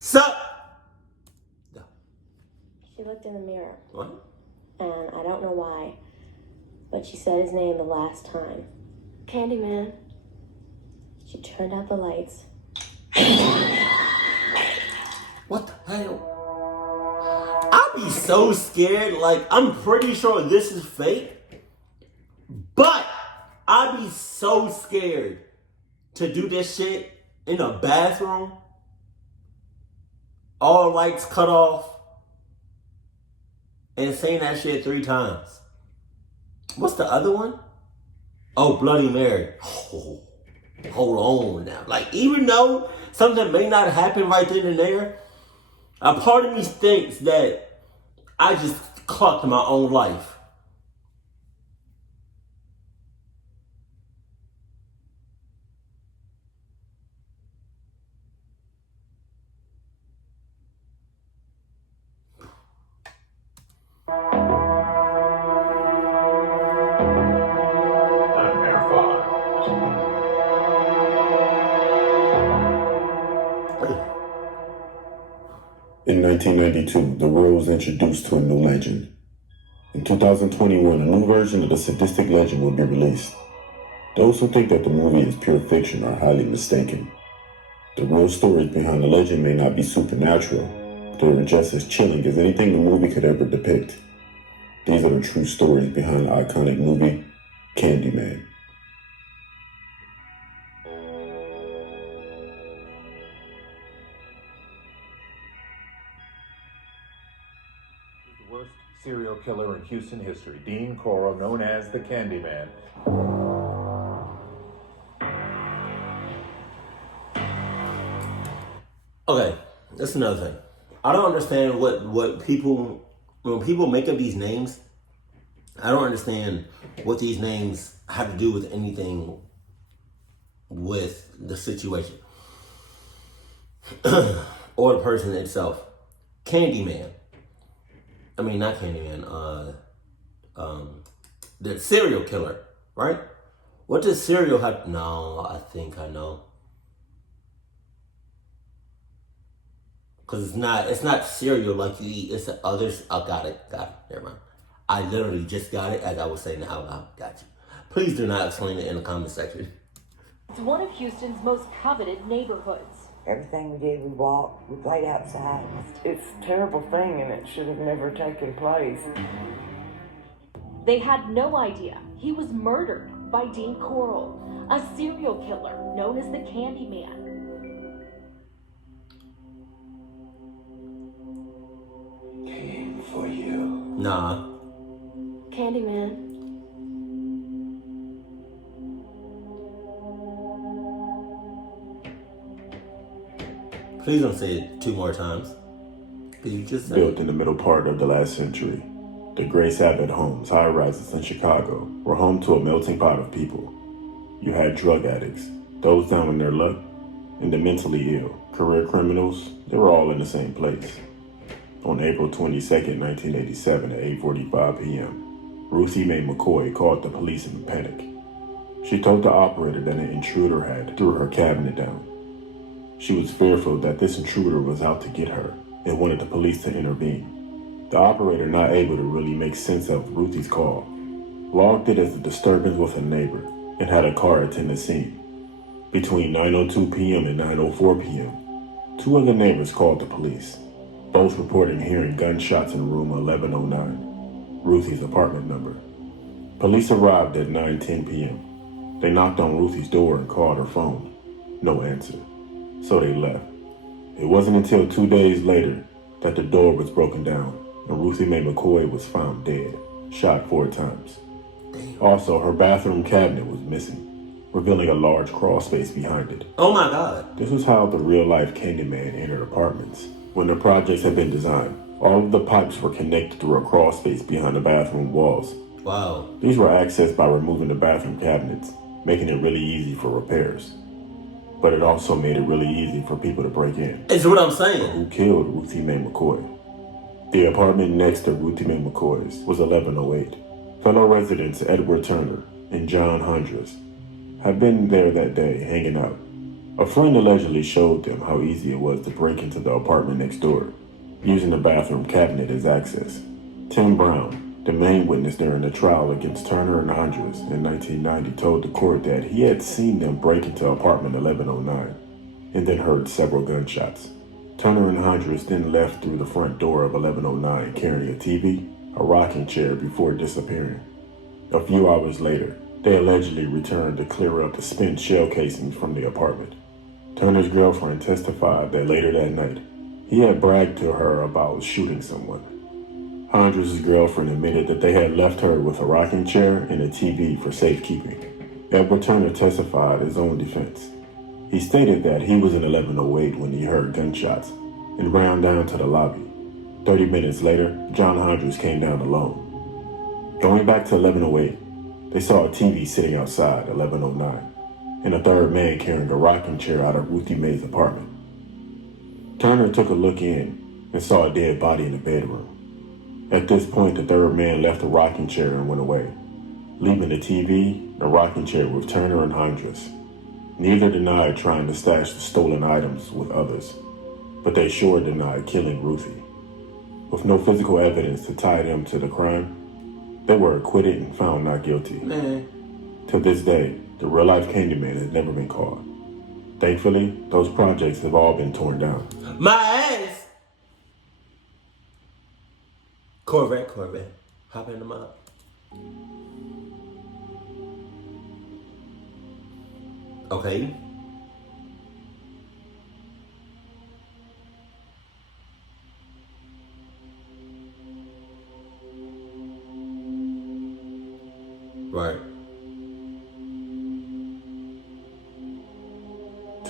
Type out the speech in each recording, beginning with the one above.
Sup? She looked in the mirror. What? And I don't know why, but she said his name the last time. Candyman. She turned out the lights. What the hell? I'd be so scared. Like, I'm pretty sure this is fake. But I'd be so scared to do this shit in a bathroom. All lights cut off. And saying that shit 3 times. What's the other one? Oh, Bloody Mary. Oh, hold on now. Like, even though something may not happen right then and there, a part of me thinks that I just clocked my own life. In 1992, the world was introduced to a new legend. In 2021, a new version of the sadistic legend will be released. Those who think that the movie is pure fiction are highly mistaken. The real stories behind the legend may not be supernatural, but they are just as chilling as anything the movie could ever depict. These are the true stories behind the iconic movie, Candyman. The worst serial killer in Houston history, Dean Coro, known as the Candyman. Okay, that's another thing. I don't understand what people, when people make up these names, I don't understand what these names have to do with anything with the situation or the person itself. Candyman. I mean, not Candyman. The serial killer, right? What does serial have? No, I think I know. Because it's not cereal like you eat. It's the others. Oh, got it. Never mind. I literally just got it as I was saying it out loud. Got you. Please do not explain it in the comment section. It's one of Houston's most coveted neighborhoods. Everything we did, we walked, we played outside. It's a terrible thing and it should have never taken place. They had no idea he was murdered by Dean Coral, a serial killer known as the Candyman. Came for you. Nah. Candyman. Please don't say it 2 more times. Because you just said Built it. in the middle part of the last century, the Grace Abbott homes, high-rises in Chicago, were home to a melting pot of people. You had drug addicts, those down in their luck, and the mentally ill, career criminals. They were all in the same place. On April 22nd, 1987 at 8:45 p.m., Ruthie Mae McCoy called the police in a panic. She told the operator that an intruder had threw her cabinet down. She was fearful that this intruder was out to get her and wanted the police to intervene. The operator, not able to really make sense of Ruthie's call, logged it as a disturbance with a neighbor and had a car attend the scene. Between 9:02 p.m. and 9:04 p.m., 2 other neighbors called the police, both reporting hearing gunshots in room 1109, Ruthie's apartment number. Police arrived at 9:10 p.m. They knocked on Ruthie's door and called her phone. No answer. So they left. It wasn't until 2 days later that the door was broken down and Ruthie Mae McCoy was found dead, shot 4 times. Also, her bathroom cabinet was missing, revealing a large crawl space behind it. Oh my God. This was how the real-life Candyman entered apartments. When the projects had been designed, all of the pipes were connected through a crawl space behind the bathroom walls. Wow. These were accessed by removing the bathroom cabinets, making it really easy for repairs. But it also made it really easy for people to break in. It's what I'm saying. Who killed Ruthie Mae McCoy? The apartment next to Ruthie Mae McCoy's was 1108. Fellow residents Edward Turner and John Hundress had been there that day hanging out. A friend allegedly showed them how easy it was to break into the apartment next door, using the bathroom cabinet as access. Tim Brown, the main witness during the trial against Turner and Andres in 1990, told the court that he had seen them break into apartment 1109 and then heard several gunshots. Turner and Andres then left through the front door of 1109 carrying a TV, a rocking chair before disappearing. A few hours later, they allegedly returned to clear up the spent shell casings from the apartment. Turner's girlfriend testified that later that night, he had bragged to her about shooting someone. Andres' girlfriend admitted that they had left her with a rocking chair and a TV for safekeeping. Edward Turner testified his own defense. He stated that he was in 1108 when he heard gunshots and ran down to the lobby. 30 minutes later, John Andres came down alone. Going back to 1108, they saw a TV sitting outside 1109 and a third man carrying a rocking chair out of Ruthie Mae's apartment. Turner took a look in and saw a dead body in the bedroom. At this point, the third man left the rocking chair and went away, leaving the TV and the rocking chair with Turner and Andres. Neither denied trying to stash the stolen items with others, but they sure denied killing Ruthie. With no physical evidence to tie them to the crime, they were acquitted and found not guilty. To this day, the real-life Candyman has never been caught. Thankfully, those projects have all been torn down. My ass! Corvette. Hop in the mud. Okay. Right.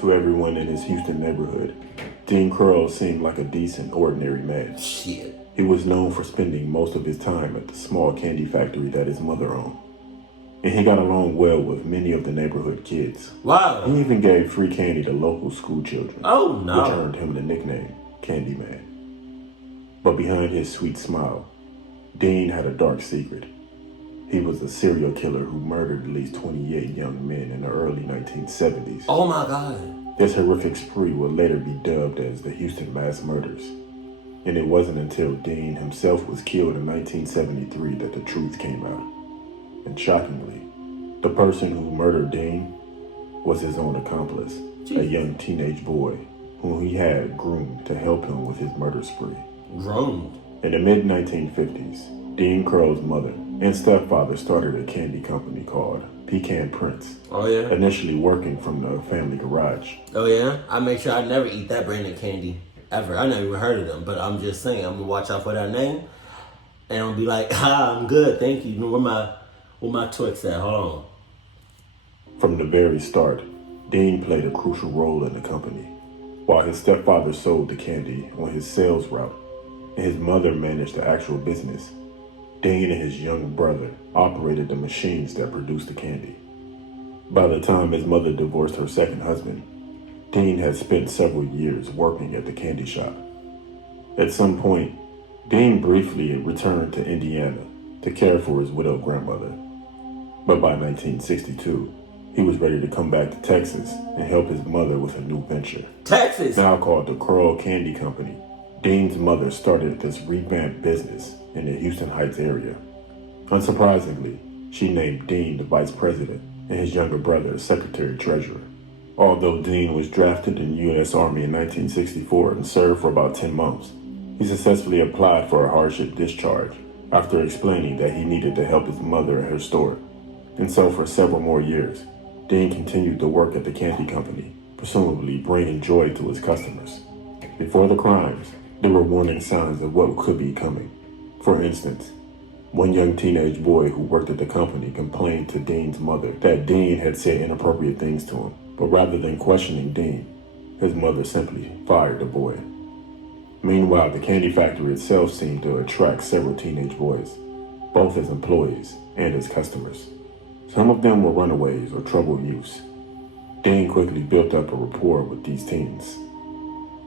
To everyone in his Houston neighborhood, Dean Curl seemed like a decent, ordinary man. Shit. He was known for spending most of his time at the small candy factory that his mother owned. And he got along well with many of the neighborhood kids. Wow. He even gave free candy to local school children. Oh, no. Which earned him the nickname Candyman. But behind his sweet smile, Dean had a dark secret. He was a serial killer who murdered at least 28 young men in the early 1970s. Oh my God. This horrific spree would later be dubbed as the Houston Mass Murders. And it wasn't until Dean himself was killed in 1973 that the truth came out. And shockingly, the person who murdered Dean was his own accomplice, a young teenage boy whom he had groomed to help him with his murder spree. Groomed? In the mid-1950s, Dean Curl's mother and stepfather started a candy company called Pecan Prince. Oh yeah? Initially working from the family garage. Oh yeah? I make sure I never eat that brand of candy. Ever. I never even heard of them. But I'm just saying, I'm going to watch out for that name. And I'm going to be like, I'm good, thank you. Where my Twix at? Hold on. From the very start, Dean played a crucial role in the company. While his stepfather sold the candy on his sales route, and his mother managed the actual business, Dean and his young brother operated the machines that produced the candy. By the time his mother divorced her second husband, Dean had spent several years working at the candy shop. At some point, Dean briefly returned to Indiana to care for his widowed grandmother. But by 1962, he was ready to come back to Texas and help his mother with a new venture. Texas! Now called the Curl Candy Company, Dean's mother started this revamped business in the Houston Heights area. Unsurprisingly, she named Dean the vice president and his younger brother the secretary-treasurer. Although Dean was drafted in the U.S. Army in 1964 and served for about 10 months, he successfully applied for a hardship discharge after explaining that he needed to help his mother at her store. And so for several more years, Dean continued to work at the candy company, presumably bringing joy to his customers. Before the crimes, there were warning signs of what could be coming. For instance, one young teenage boy who worked at the company complained to Dean's mother that Dean had said inappropriate things to him, but rather than questioning Dean, his mother simply fired the boy. Meanwhile, the candy factory itself seemed to attract several teenage boys, both as employees and as customers. Some of them were runaways or troubled youths. Dean quickly built up a rapport with these teens.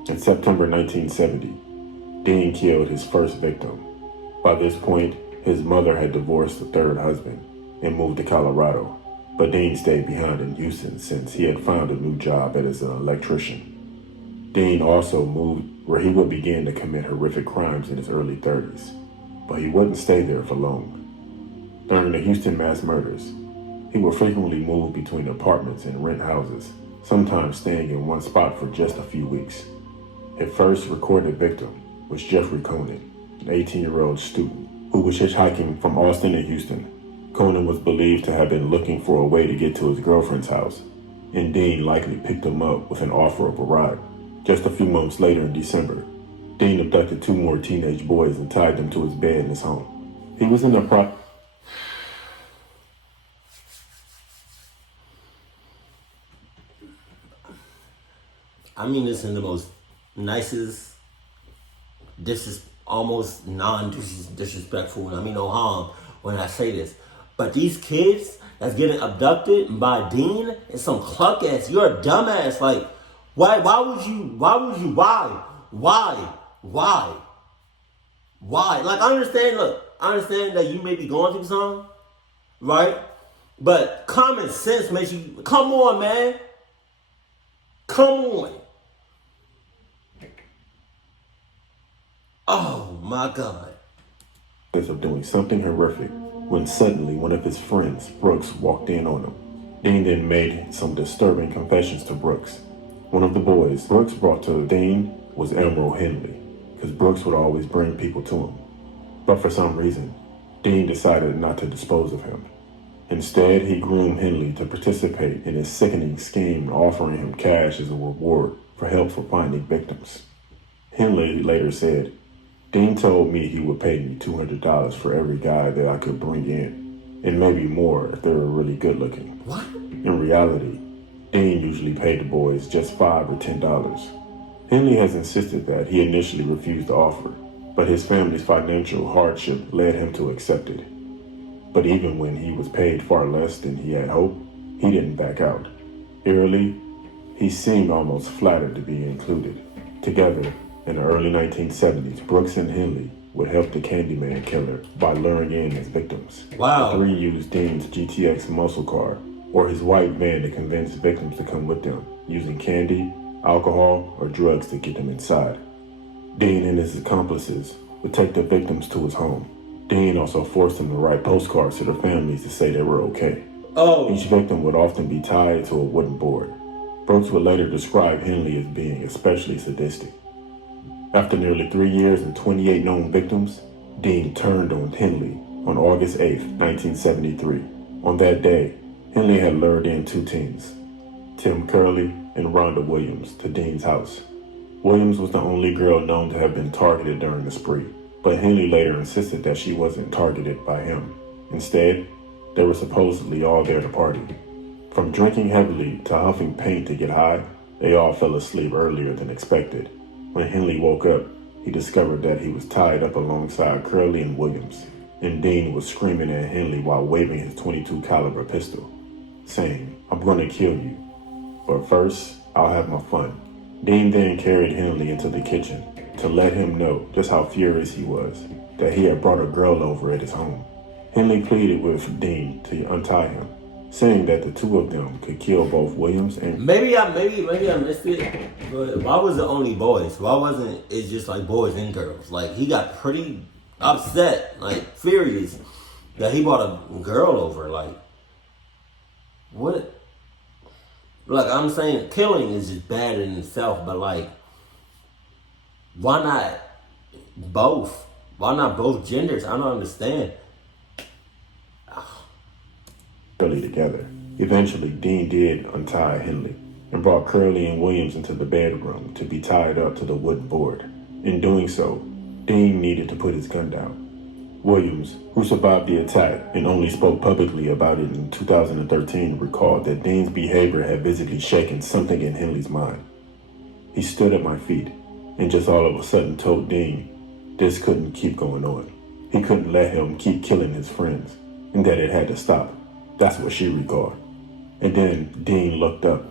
In September 1970, Dean killed his first victim. By this point, his mother had divorced the third husband and moved to Colorado, but Dean stayed behind in Houston since he had found a new job as an electrician. Dean also moved where he would begin to commit horrific crimes in his early 30s, but he wouldn't stay there for long. During the Houston mass murders, he would frequently move between apartments and rent houses, sometimes staying in one spot for just a few weeks. His first recorded victim was Jeffrey Conan, an 18-year-old student who was hitchhiking from Austin to Houston. Conan was believed to have been looking for a way to get to his girlfriend's house, and Dean likely picked him up with an offer of a ride. Just a few months later in December, Dean abducted 2 more teenage boys and tied them to his bed in his home. He was in the I mean this in the most nicest, almost non-disrespectful, and I mean no harm when I say this. But these kids that's getting abducted by Dean and some cluck ass, you're a dumbass. Like, why would you? Like, I understand that you may be going through something, right? But common sense makes you, come on, man. Come on. Oh my God. Of doing something horrific when suddenly one of his friends, Brooks, walked in on him. Dean then made some disturbing confessions to Brooks. One of the boys Brooks brought to Dean was Emerald Henley, because Brooks would always bring people to him. But for some reason, Dean decided not to dispose of him. Instead, he groomed Henley to participate in his sickening scheme, offering him cash as a reward for help for finding victims. Henley later said, "Dean told me he would pay me $200 for every guy that I could bring in, and maybe more if they were really good looking." What? In reality, Dean usually paid the boys just $5 or $10. Henley has insisted that he initially refused the offer, but his family's financial hardship led him to accept it. But even when he was paid far less than he had hoped, he didn't back out. Eerily, he seemed almost flattered to be included. Together, in the early 1970s, Brooks and Henley would help the Candyman killer by luring in his victims. Wow. The 3 used Dean's GTX muscle car or his white van to convince victims to come with them, using candy, alcohol, or drugs to get them inside. Dean and his accomplices would take the victims to his home. Dean also forced them to write postcards to their families to say they were okay. Oh. Each victim would often be tied to a wooden board. Brooks would later describe Henley as being especially sadistic. After nearly 3 years and 28 known victims, Dean turned on Henley on August 8, 1973. On that day, Henley had lured in 2 teens, Tim Curley and Rhonda Williams, to Dean's house. Williams was the only girl known to have been targeted during the spree, but Henley later insisted that she wasn't targeted by him. Instead, they were supposedly all there to party. From drinking heavily to huffing paint to get high, they all fell asleep earlier than expected. When Henley woke up, he discovered that he was tied up alongside Curley and Williams, and Dean was screaming at Henley while waving his .22 caliber pistol, saying, "I'm gonna kill you, but first, I'll have my fun." Dean then carried Henley into the kitchen to let him know just how furious he was that he had brought a girl over at his home. Henley pleaded with Dean to untie him, saying that the 2 of them could kill both Williams and... Maybe I missed it, but why was it only boys? Why wasn't it just like boys and girls? Like, he got pretty upset, like furious, that he brought a girl over. Like, what? Like, I'm saying killing is just bad in itself, but like, why not both? Why not both genders? I don't understand. Curly together. Eventually, Dean did untie Henley and brought Curley and Williams into the bedroom to be tied up to the wooden board. In doing so, Dean needed to put his gun down. Williams, who survived the attack and only spoke publicly about it in 2013, recalled that Dean's behavior had visibly shaken something in Henley's mind. He stood at my feet and just all of a sudden told Dean this couldn't keep going on. He couldn't let him keep killing his friends, and that it had to stop. That's what she recalled. And then Dean looked up,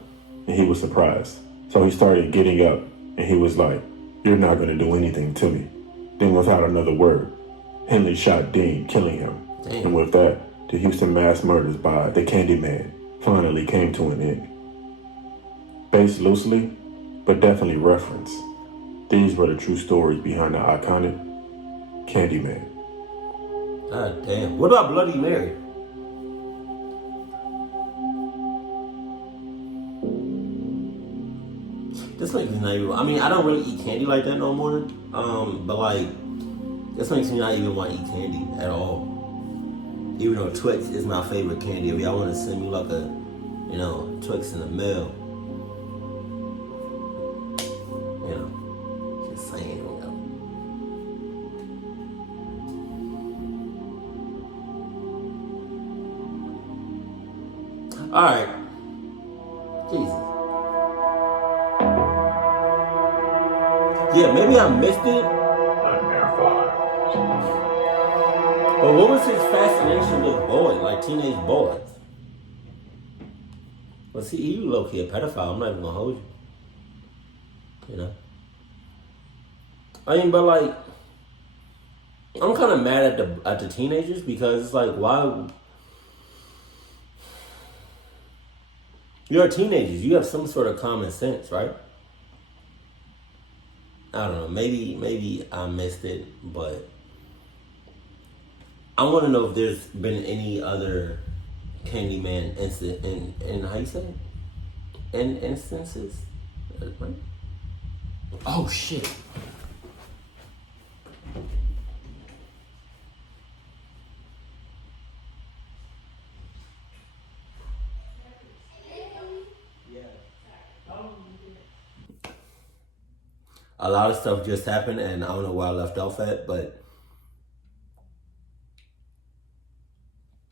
and he was surprised. So he started getting up, and he was like, "You're not going to do anything to me." Then without another word, Henley shot Dean, killing him. Damn. And with that, the Houston mass murders by the Candyman finally came to an end. Based loosely, but definitely referenced, these were the true stories behind the iconic Candyman. God damn. What about Bloody Mary? This makes me not even. I mean, I don't really eat candy like that no more. But like, this makes me not even want to eat candy at all. Even though Twix is my favorite candy. If y'all want to send me like a, Twix in the mail, just saying. All right, Jesus. Yeah, maybe I missed it. Nightmare 5. But what was his fascination with boys, like teenage boys? Well, see, you low-key a pedophile. I'm not even gonna hold you. I mean, but like, I'm kind of mad at the teenagers because it's like, why? You're teenagers. You have some sort of common sense, right? I don't know. Maybe I missed it, but I want to know if there's been any other Candyman incident in how you say it? In instances. Right? Oh shit. A lot of stuff just happened, and I don't know where I left off at, but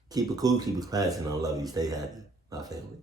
keep it cool, keep it classy, and I love you. Stay happy, my family.